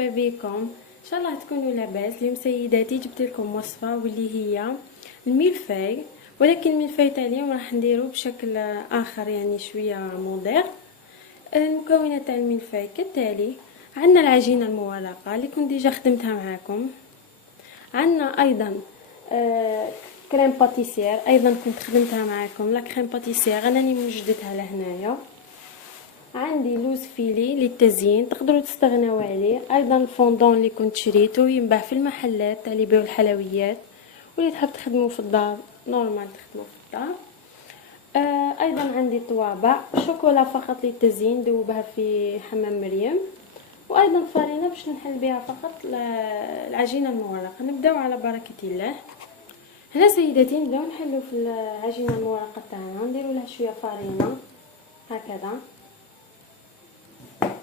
مرحبا بكم. ان شاء الله تكونوا لاباس. اليوم سيداتي جبت لكم وصفه واللي هي الملفاي، ولكن الملفاي تاع اليوم راح نديرو بشكل اخر، يعني شويه مودير. المكونات تاع الملفاي كالتالي: عندنا العجينه المورقه اللي كنت ديجا خدمتها معاكم، عندنا ايضا كريم باتيسير ايضا كنت خدمتها معاكم. لا كريم باتيسير راني موجدتها لهنايا. عندي لوز فيلي للتزيين تقدروا تستغنوا عليه. ايضا الفوندون اللي كنت شريته ينباع في المحلات تاع اللي يبيعوا الحلويات، واللي تحب تخدموا في الدار نورمال تخدموا في الدار. ايضا عندي طوابع شوكولا فقط للتزيين ذوبها في حمام مريم، وايضا فرينه باش نحل بها فقط العجينه المورقه. نبداو على بركه الله. هنا سيداتي نبداو نحلو في العجينه المورقه تاعنا، نديروا لها شويه فرينه هكذا،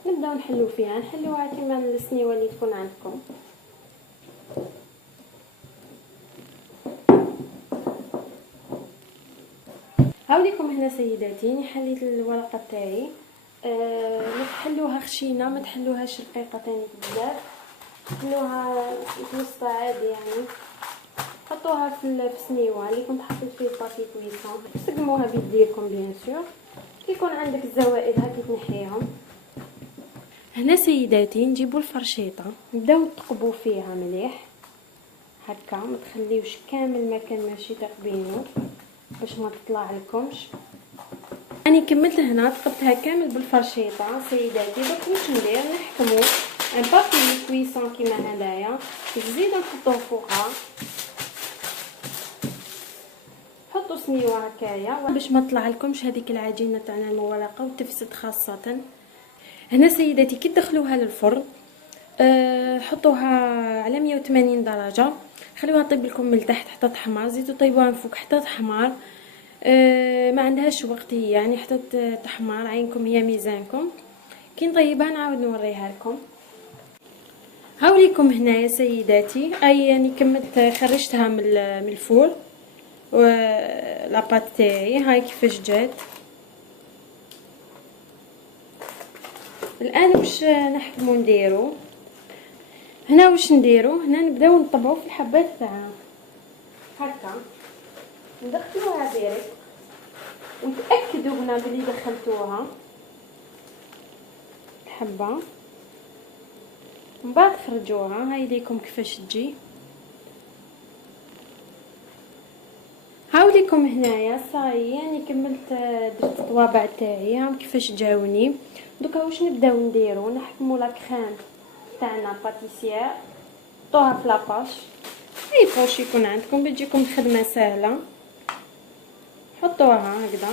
نبداو نحلو فيها، نحلوها كما السنيوه اللي تكون عندكم. هاوليكم هنا سيداتي حليت الورقه تاعي. نحلوها خشينه، ما تحلوهاش رقيقه تاني بزاف، حلوها متوسطه عادي يعني. حطوها في السنيوه اللي كنت حطيت فيه البابي كويسون، تسقموها بيديكم بيان سور. كي يكون عندك الزوائد هاكي تنحيهم. هنا سيداتي نجيبوا الفرشيطه، نبداو نثقبوا فيها مليح هكا، ما تخليوش كامل مكان ماشي تقبينه باش ما تطلع لكمش. راني كملت هنا ثقبتها كامل بالفرشيطه سيداتي. دوك واش ندير؟ نحكموا ان بابي كويسون كيما هدايا، نزيدو نحطوه فوقها، حطوا سنيوه هكايا باش ما تطلع لكمش هذيك العجينه تاعنا المورقه وتفسد خاصه. هنا سيداتي كي تدخلوها للفرن حطوها على 180 درجه، خلوها طيب لكم من التحت حتى تحمر، زيدوا طيبوها من فوق حتى تحمر. ما عندهاش وقت هي يعني حتى تحمر، عينكم هي ميزانكم. كي نطيبها نعاود نوريها لكم. هاوليكم هنا يا سيداتي اي يعني كملت خرجتها من الفور و لاباط تاعي هاي كيفاش جات. الان واش نحكمو نديرو هنا؟ واش نديرو هنا؟ نبداو نطبعو في الحبات تاعنا هكا، ندخلوها ديريكت وتاكدوا هنا بلي دخلتوها الحبه، من بعد خرجوها. هاي ليكم كيفاش تجي. هاوليكم هنايا صاي يعني كملت درت الطوابع تاعي، هاهم كيفاش جاوني. دوكا واش نبداو نديرو؟ نحكموا لا كريم تاعنا باتيسير، حطوها في لاباش، اي بوش يكون عندكم بتجيكم الخدمه سهله، حطوها هكذا.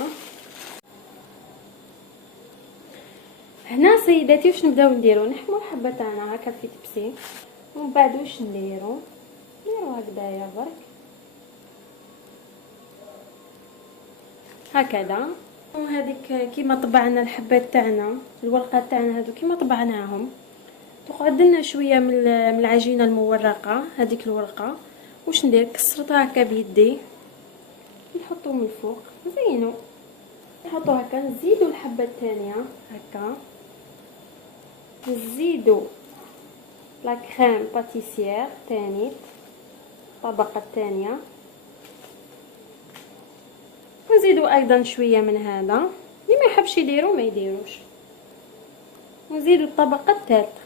هنا سيداتي واش نبداو نديرو؟ نحكموا الحبه تاعنا هكا في تبسي، ومن بعد واش نديرو هكذايا برك هكذا. وهذيك كيما طبعنا الحبات تاعنا الورقات تاعنا هذو كيما طبعناهم، تقعد لنا شويه من العجينه المورقه هذيك الورقه. واش ندير؟ كسرتها هكا بيدي، نحطو من الفوق زينو، نحطو هكا، نزيدو الحبه الثانيه هكا، نزيدو لا كريم باتيسير ثاني الطبقه الثانيه، نزيدو ايضا شويه من هذا. اللي ما يحبش يديرو ما يديروش. نزيدو الطبقه الثالثه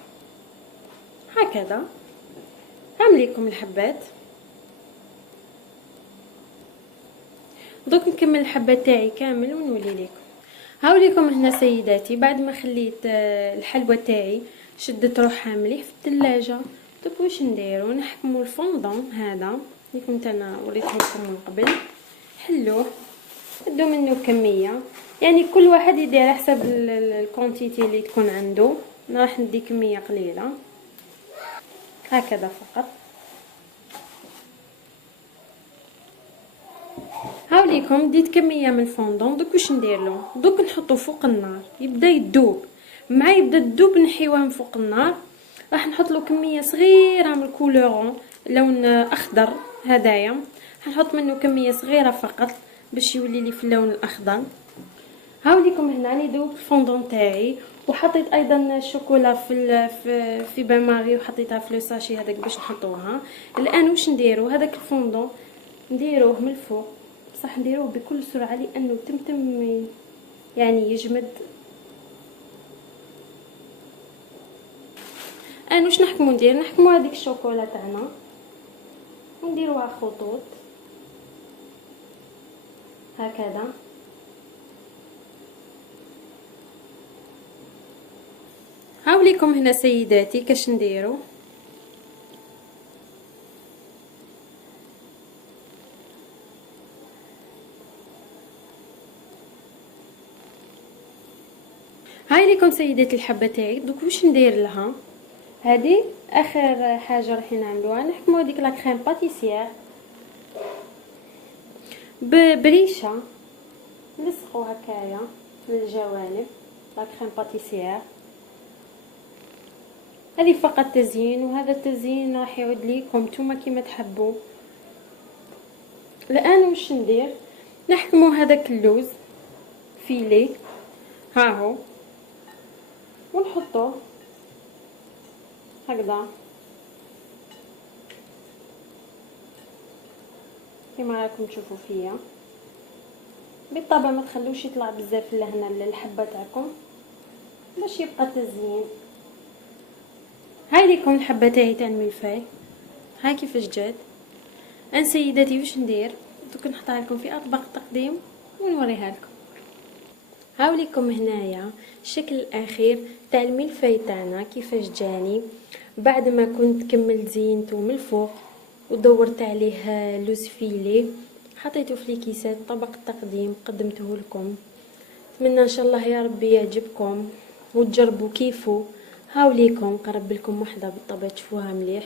هكذا. هعمليكم الحبات. دوك نكمل الحبات تاعي كامل ونولي لكم. هاوليكم هنا سيداتي بعد ما خليت الحلوه تاعي شدت روحها مليح في الثلاجه. دوك واش نديرو؟ نحكموا الفوندون هذا اللي كنت انا وريته لكم من قبل، حلوه ندو منه كميه، يعني كل واحد يدير حسب الكونتيتي اللي تكون عنده. انا راح ندي كميه قليله هكذا فقط. هاوليكم ديت كميه من الفوندون. دوك واش ندير له؟ دوك نحطو فوق النار يبدا يذوب، مع يبدا تذوب نحيوه من فوق النار. راح نحط له كميه صغيره من الكولورون لون اخضر هدايا، حنحط منه كميه صغيره فقط باش يولي لي في اللون الاخضر. هاوليكم هنا راني ذوبت الفوندون تاعي وحطيت ايضا الشوكولا في بان ماري، وحطيتها في لو ساشي هذاك باش نحطوها. الان واش نديرو؟ هذاك الفوندون نديروه من الفوق، بصح نديروه بكل سرعه لانه تمتم يعني يجمد. انا واش نحكمو نحكمو هذيك الشوكولا تاعنا ونديروها خطوط هكذا. هاوليكم هنا سيداتي كاش نديرو. هاي ليكم سيداتي الحبه تاعي. دوك واش ندير لها؟ هذه اخر حاجه راح نعملوها، نحكمو هذيك لا كريم باتيسير بريشه، نلصقو هكايا من الجوانب لا كريم باتيسير. هذه فقط تزيين، وهذا التزيين راح يعود ليكم نتوما كيما تحبوا. الان واش ندير؟ نحكمو هذاك اللوز فيلي ها هو ونحطوه هكذا كما راكم تشوفوا فيا. بالطبع ما تخلوش يطلع بزاف لهنا الحبه تاعكم باش يبقى تزيين. هاي ليكم الحبه تاعي تاع الملفاي، هاي كيفاش جات. ان سيداتي واش ندير؟ دوك نحطها لكم في اطبق تقديم ونوريها لكم. هاوليكم هنايا الشكل الاخير تاع الملفاي تاعنا كيفاش جاني بعد ما كنت كملت زينته من الفوق ودورت عليه لوز فيلي، حطيته في الكيسات طبق التقديم قدمته لكم. اتمنى ان شاء الله يا ربي يعجبكم وتجربوا كيفو. هاوليكم قرب لكم وحده بالطبع تشوفوها مليح.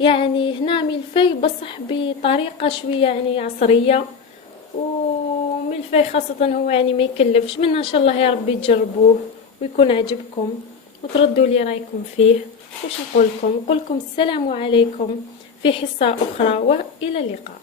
يعني هنا ملفاي بصح بطريقه شويه يعني عصريه، وملفاي خاصه هو يعني ما يكلفش. من ان شاء الله يا ربي تجربوه ويكون عجبكم وتردوا لي رايكم فيه. واش نقول لكم السلام عليكم في حصه اخرى والى اللقاء.